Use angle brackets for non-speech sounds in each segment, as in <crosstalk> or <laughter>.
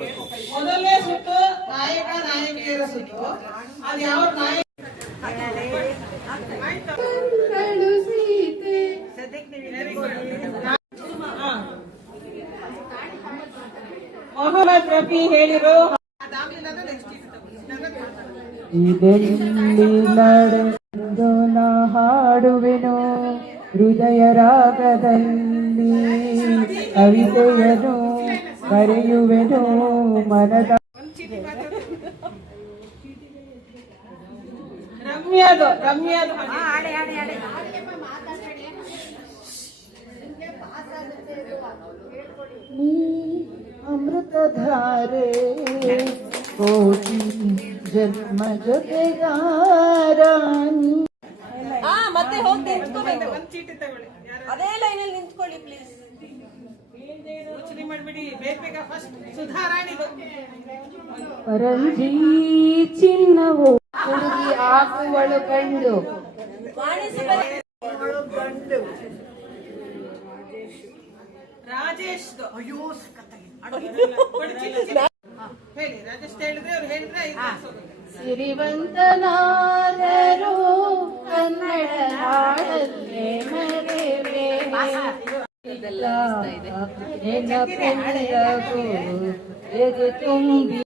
ಮಾಡ್ಬೇಕು ಮೊದಲನೇ ಸುತ್ತು ನಾಯಕ ನಾಯಕಿಯರ ಸುತ್ತು. ಅದು ಯಾವ ನಾಯಕ. ಮೊಹಮ್ಮದ್ ರಫಿ ಹೇಳಿರು ಇದೆಲ್ಲಿ ನಡೆದು ನಾ ಹಾಡುವೆನು ಹೃದಯ ರಾಗದಲ್ಲಿ ಕವಿತೆಯನು ಬರೆಯುವೆನು ಮನದ ರಮ್ಯಾದು ರಮ್ಯಾದು ನೀ ಅಮೃತಧಾರೆ ಕೋಟಿ ಜನ್ಮ ಜೊತೆಗಾರಾಣಿ ಹಾ ಮತ್ತೆ ಹೋಗಿ ನಿಂತ್ಕೋಬೇಕು. ಒಂದ್ ಚೀಟಿ ತಗೊಳ್ಳಿ. ಯಾರು ಅದೇ ಲೈನಲ್ಲಿ ನಿಂತ್ಕೊಳ್ಳಿ ಪ್ಲೀಸ್ ಯೋಚನೆ ಮಾಡ್ಬಿಡಿ ಬೇಗ ಬೇಗ ಫಸ್ಟ್ ಚಿನ್ನವು ಹುಡುಗಿ ಹಾಕುವಳು ಕಂಡು. ರಾಜೇಶ್ ಅಯ್ಯೋ <laughs> ಹೇಳಿ ರಾಜೇಶ್ ಹೇಳಿದ್ರೆ ಅವ್ರು ಹೇಳಿದ್ರೆ. ಸಿರಿವಂತನಾದರು ಕನ್ನಡ ನಾಡಲ್ಲೇ ಮರೆವೆ ನೆನಪುಳ್ಳವು ಎದೆ ತುಂಬಿ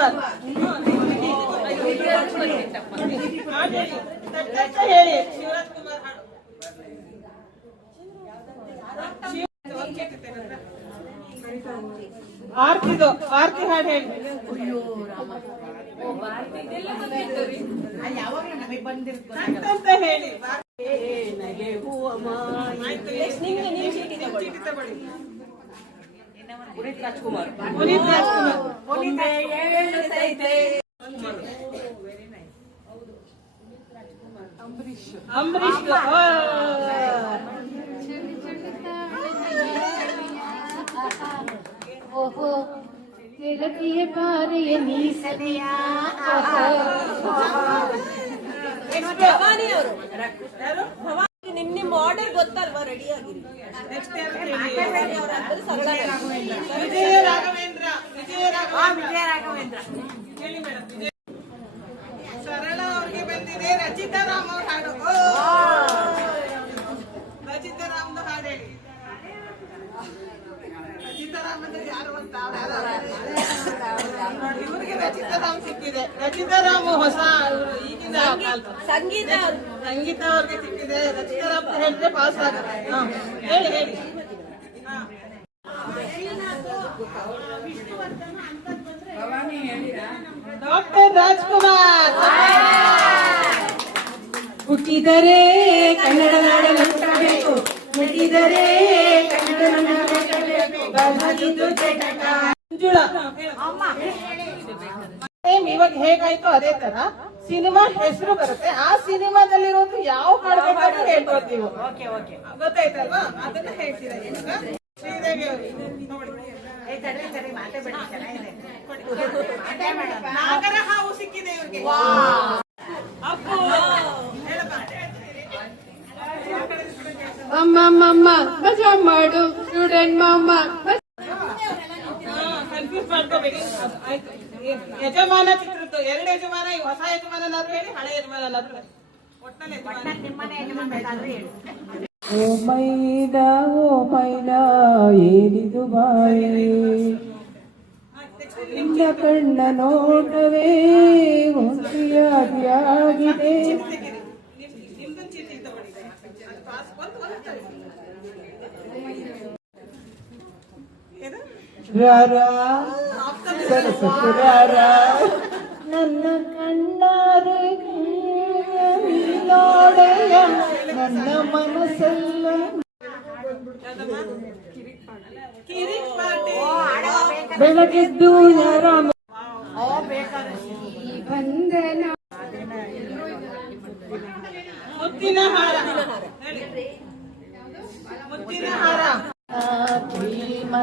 ಹೇಳಿ. ತಟ್ ತಟ್ ಹೇಳಿ ಶಿವರಾಜ್ ಕುಮಾರ್ ಹಾಡು ಶಿವ- ಒಂದ್ ಚೀಟಿ ತೆಗೆದ್ರೆ. ಆರ್ತಿದು ಆರ್ತಿ ಹಾಡು ಹೇಳಿ ಅಂತ ಹೇಳಿ ನಗೆ ನಿಮ್ ಚೀಟಿ ತಗೊಳ್ಳಿ ಚೀಟಿ ತಗೊಳ್ಳಿ ಪುನೀತ್ ರಾಜ್ಕುಮಾರ್ ಪುನೀತ್ ರಾಜ್ಕುಮಾರ್ ಒಮ್ಮೆ ಏಳುತ್ತೈತೆ. ಅಂಬರೀಶ್ ಓಹೋ ತಿರತಿಯ ಬಾರಿಯ ಮೀಸಲೆಯ ಭವಾನಿ ಅವರು ಭವಾನಿ ನಿಮ್ ಆರ್ಡರ್ ಗೊತ್ತಲ್ವಾ? ರೆಡಿ ಆಗಿರಿ. ವಿಜಯ ರಾಘವೇಂದ್ರ. ವಿಜಯ ರಾಘವೇಂದ್ರ. ಸರಳ ಅವ್ರಿಗೆ ಬಂದಿದೆ. ರಚಿತಾ ರಾಮ್ ಅವ್ರ ಹಾಡು! ರಚಿತಾ ರಾಮ್ದು ಹಾಡು ಹೇಳಿ. ರಚಿತಾ ರಾಮ್ ಅಂದ್ರೆ ಯಾರು ಅಂತ? ರಚಿತಾ ಸಿಕ್ಕಿದೆ ರಚಿತಾರಾಮ್ ಹೊಸ ಈಗಿನ. ಸಂಗೀತ ಸಂಗೀತ ಅವ್ರಿಗೆ ಸಿಕ್ಕಿದೆ ರಚಿತಾರಾಮ್ ಹೇಳಿದ್ರೆ ಪಾಸ್ ಆಗುತ್ತೆ. ಹೇಳಿ ಹೇಳಿ. ಡಾಕ್ಟರ್ ರಾಜ್ಕುಮಾರ್. ಹುಟ್ಟಿದರೆ ಕನ್ನಡ ನಾಡಲು ಹುಟ್ಟಬೇಕು ಹುಟ್ಟಿದರೆ ಕನ್ನಡ ಜಟಕ. ಮಂಜುಳಾ. ಸೇಮ್ ಇವಾಗ ಹೇಗಾಯ್ತು ಅದೇ ತರ ಸಿನಿಮಾ ಹೆಸರು ಬರುತ್ತೆ. ಆ ಸಿನಿಮಾದಲ್ಲಿರೋದು ಯಾವ ಹಾಡು ಬೇಕಾದ್ರೂ ಹೇಳ್ಬೋದು ನೀವು. ಗೊತ್ತಾಯ್ತಲ್ವಾ? ಅದನ್ನ ಹೇಳ್ತೀರಾ ಶ್ರೀದೇವಿ ಅವರು. ನಾಗರ ಹಾವು ಸಿಕ್ಕಿದೆ ಇವ್ರಿಗೆ. ಅಪ್ಪು. ಹೇಳಪ್ಪ. ಅಮ್ಮ ಅಮ್ಮ ಮಜಾ ಮಾಡು ಸ್ಟೂಡೆಂಟ್ ಮಾಮ. ಆಯ್ತು. ಯಜಮಾನ ಚಿತ್ರದ್ದು ಎರಡು ಯಜಮಾನ ಈ ಹೊಸ ಯಜಮಾನನಾದ್ರು ಹೇಳಿ ಹಳೆ ಯಜಮಾನನಾದ್ರು ಹೇಳಿ. ಯಜಮಾನ. ಓ ಮೈದ ಓ ಮೈದ ಏನಿದು ಬಾಯಿ? ನಿನ್ನ ಕಣ್ಣ ನೋಟವೇ ಒಂಟಿಯಾಗಿದೆ ನಿಮ್ದೊಂದು ಚೀಟಿ ತಗೊಳ್ಳಿ ಅದು ಪಾಸ್ ಒಂದು ಒಂದು ತಗೊಳ್ಳಿ. ಏನು? ರಾರ ಸರಸಕ್ಕೆ ರಾರ ನನ್ನ ಕಣ್ಣಾರೆ ನೋಡೆಯ ನನ್ನ ಮನಸ್ಸಲ್ಲ ಬೆಳಗೆದ್ದು ರಾಮ ಬಂದನ ಮುತ್ತಿನ ಹಾರ. ಮುತ್ತಿನ ಹಾರ ನಿಮ್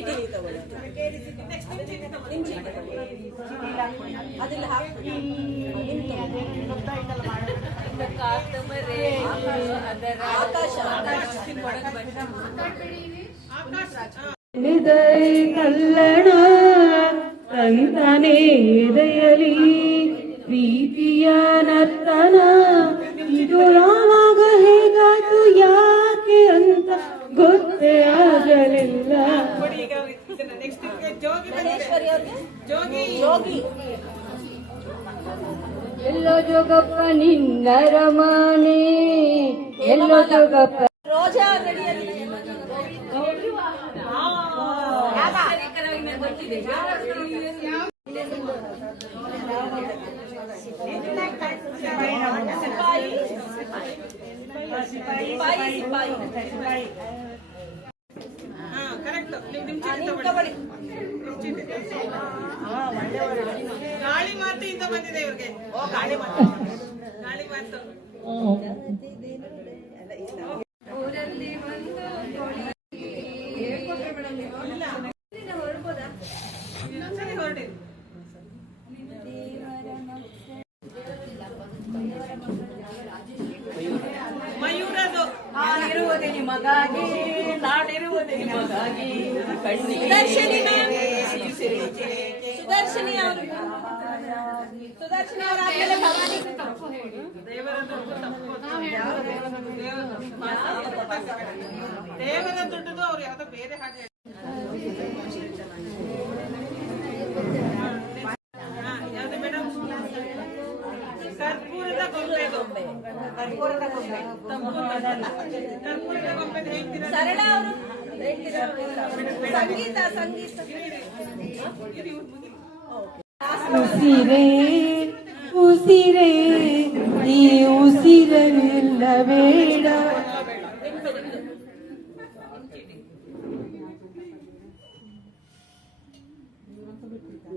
ಚೀಟಿ ನೀವು ತಗೊಳ್ಳಿ ನಿಮ್ ಚೀಟಿ. ಅದ್ರಲ್ಲಿ ಹಾಕ್ಬಿಡಿ. ಆಕಾಶ ಕಲ್ಲಣ ಪ್ರೀತಿಯ ನರ್ತನ ಜೋಗಪ್ಪ ನಿನ್ನರ ಮಾನೆ ಎಲ್ಲೋ ಜೋಗಪ್ಪ ರೋಜಾ ಗಡಿಯಲ್ಲಿ ಸಿಪಾಯಿ ಸಿಪಾಯಿ ಸಿಪಾಯಿ ಹಾ ಮಾತು ಇಂದ ಬಂದಿದೆ ಇವ್ರಿಗೆ ಗಾಳಿ ನಿಮ್ ಚೀಟಿ. ಗಾಳಿ ಮಾತು ಇವ್ರಿಗೆ. ಗಾಳಿ ಮಾತು. ಗಾಳಿ ಸುದರ್ಶಿನಿ ಮ್ಯಾಮ್. ಸುದರ್ಶಿನಿ ಅವರು. ಸುದರ್ಶಿನಿ ಅವರು ಆದ್ಮೇಲೆ ಭವಾನಿ. ದೇವರ ದುಡ್ಡು ತಪ್ಪೋದು. ದೇವರ ದುಡ್ಡು ಅವ್ರು ಯಾವ್ದೋ ಬೇರೆ ಹಾಗೆ ಹಾ, ಯಾವ್ದು ಮೇಡಮ್? ಕರ್ಪೂರದ ಗೊಂಬೆ. ಗೊಂಬೆ. ಕರ್ಪೂರದ ಗೊಂಬೆ. ಕರ್ಪೂರದ ಗೊಂಬೆ ಹೇಳ್ತೀರಾ? ಸರಳ ಅವರು. ಸಂಗೀತ ಸಂಗೀತ ಉಸಿರೇ ಉಸಿರೇ ಈ ಉಸಿರಲಿಲ್ಲ ಬೇಡ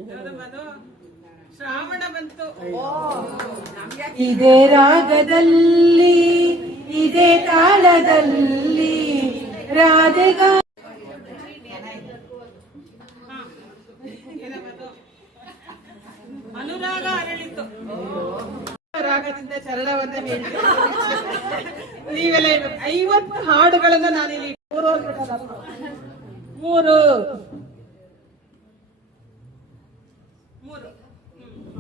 ಯಾವ್ದಮ್ಮ ಅದು? ಶ್ರಾವಣ ಬಂತು ಇದೇ ರಾಗದಲ್ಲಿ ಇದೇ ತಾಳದಲ್ಲಿ ರಾಧೆಗ ಹಾ. ಏನಮ್ಮ ಅದು? ಅನುರಾಗ ಅರಳಿತು ರಾಗದಿಂದ ಚರಣವನ್ನ ಹೇಳಿ ನೀವೆಲ್ಲ ಹೇಳ್ಬೇಕು. ಐವತ್ತು ಹಾಡುಗಳನ್ನ ನಾನಿಲ್ಲಿ ಮೂರು ಅಂದ್ಬಿಡೋದಪ್ಪ. ಮೂರು ಮೂರು ಹ್ಮ್.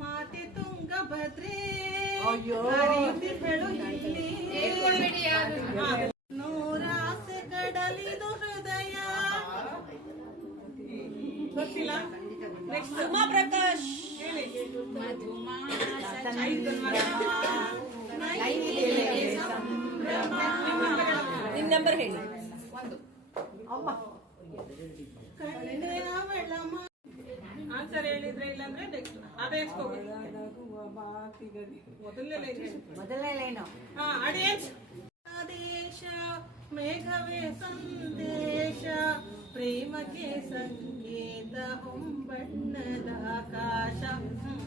ಮಾತೆ ತುಂಗಭದ್ರೆ ಹರಿಯುತ್ತಿದ್ದಳು ಇಲ್ಲಿ. ಹಾ. ನೂರಾಸೆ ಗೊತ್ತಿಲ್ಲ? ನೆಕ್ಸ್ಟ್ ಉಮಾ ಪ್ರಕಾಶ್ ಹೇಳಿ. ನಿಮ್ ನಂಬರ್ ಹೇಳಿ. ಆನ್ಸರ್ ಹೇಳಿದ್ರೆ ಇಲ್ಲಾಂದ್ರೆ ನೆಕ್ಸ್ಟ್ ಮೊದಲೇ ಮೊದಲನೇ ಲೈನ್ ಮೊದಲನೇ ಲೈನು ಹಾ ಆಡಿಯನ್ಸ್ ಆದೇಶ ಮೇಘವೇ ಸಂದೇಶ ಪ್ರೇಮಕ್ಕೆ ಸಂಕೇತ ಹೊಂಬಣ್ಣದ ಆಕಾಶ ಹ್ಮ್.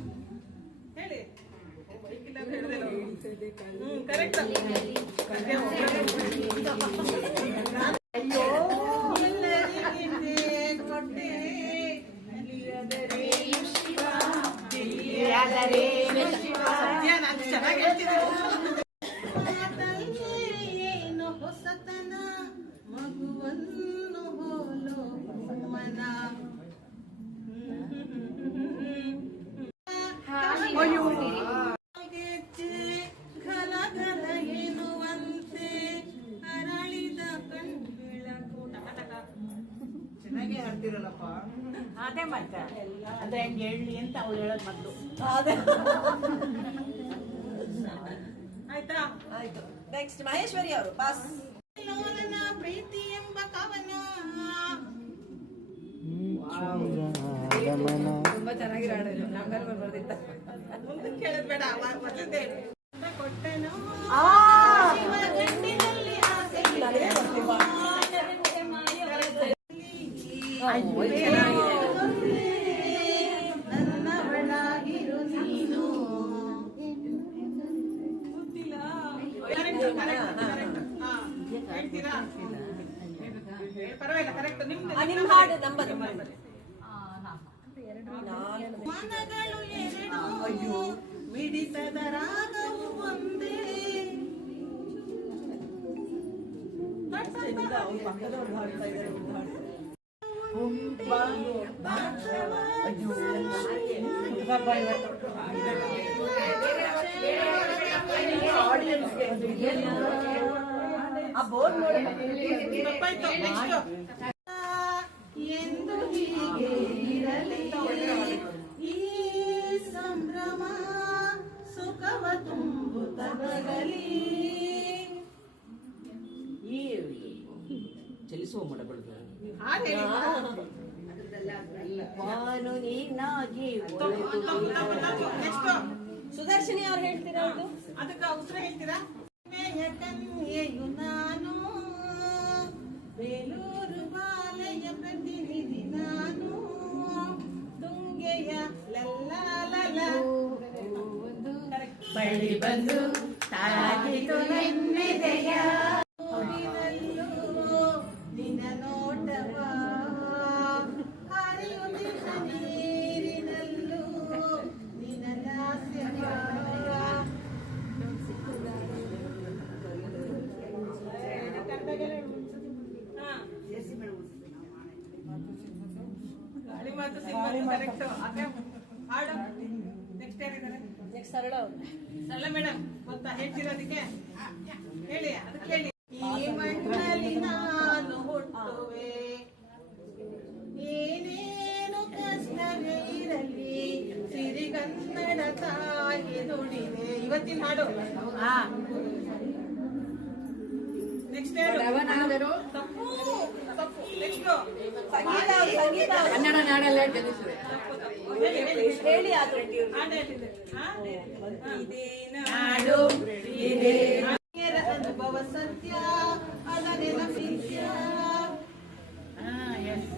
ಹೇಳಿ ಇಲ್ಲಾಂದ್ರೆ ಹೇಳ್ದೆ ನಾವು. ಹ್ಮ್ ಕರೆಕ್ಟ್ ಅದೇ ಮತ್ತೆ. ಅಂದ್ರೆ ಹೆಂಗೆ ಹೇಳಿ ಅಂತ ಅವ್ರು ಹೇಳೋದು ಅದೇ. ಆಯ್ತಾ? ಆಯ್ತು. ನೆಕ್ಸ್ಟ್ ಮಹೇಶ್ವರಿ ಅವರು ಪಾಸ್ ಲೋಲನ ಪ್ರೀತಿ ಎಂಬ ಕವನ. ತುಂಬಾ ಚೆನ್ನಾಗಿ ಹಾಡಿದ್ರು ನಂಬರ್ ಬರ್ದಿತ್ತ. ಮುಂದಕ್ಕೆ ಕೇಳೋದ್ ಬೇಡ ಮೊದಲೇ ಕೊಟ್ಟನು? ಗಂಡಿನಲ್ಲಿ ಆಸೆ ಪರವಾಗಿಲ್ಲ ಕರೆಕ್ಟ್. ನಿಮ್ದು ಹಾಡು ನಂಬರ್ ಮನಗಳು ಎರಡು ಮಿಡಿತದ ರಾಗವು ಒಂದೇ. ಆ ಎಂದು ಹೀಗೆ ಇರಲಿ ಈ ಸಂಭ್ರಮ ಸುಖವ ತುಂಬುತ್ತ ಬರಲಿ ಚಲಿಸುವ ಮಡಬಳದು ನಾನು ನೀನಾಗಿ. ಸುದರ್ಶಿನಿ ಅವ್ರು ಹೇಳ್ತೀರಾ ಅದು ಅದಕ್ಕ ಉತ್ತರ ಹೇಳ್ತೀರಾ? ನಾನು ಬೇಲೂರು ಬಾಲೆಯ ಪ್ರತಿನಿಧಿ ನಾನು ತುಂಗೆಯ ಲಲ್ಲ ಬಳಿ ಬಂದು ತಾಗಿತು ನನ್ನೆದೆಯ ಕರೆಕ್ಟ್ ಅದೇ ಹಾಡು. ನೆಕ್ಸ್ಟ್ ಯಾರಿದ್ದಾರೆ ನೆಕ್ಸ್ಟ್ ಸರಳ ಅವ್ರು. ಅಲ್ಲ ಮೇಡಮ್ ಗೊತ್ತಾ? ಹೇಳ್ತಿರೋದಕ್ಕೆ? ಹೇಳಿ ಅದಕ್ಕೆ ಹೇಳಿ. ಈ ಮಣ್ಣಲ್ಲಿ ನಾನು ಹುಟ್ಟುವೆ. ಏನೇನು ಕಷ್ಟವೇ ಇರಲಿ ಸಿರಿಗನ್ನಡ ತಾಯಿ ನುಡಿದೆ. ಇವತ್ತಿನ ಹಾಡು. ಹಾ ನೆಕ್ಸ್ಟ್ ಯಾರು? ತಪ್ಪು ತಪ್ಪು. ನೆಕ್ಸ್ಟ್ ಸಂಗೀತ ಸಂಗೀತ. ಕನ್ನಡ ನಾಡಲ್ಲೇ ಜನಿಸಿದೆ ಹೇಳಿ ಹೇಳಿದೆ ಹಾ ನಾಡು ಹಿರಿಯರ ಅನುಭವ ಸತ್ಯ ಅದನ್ನೆಲ್ಲ ಸತ್ಯ ಹಾ ಎಸ್.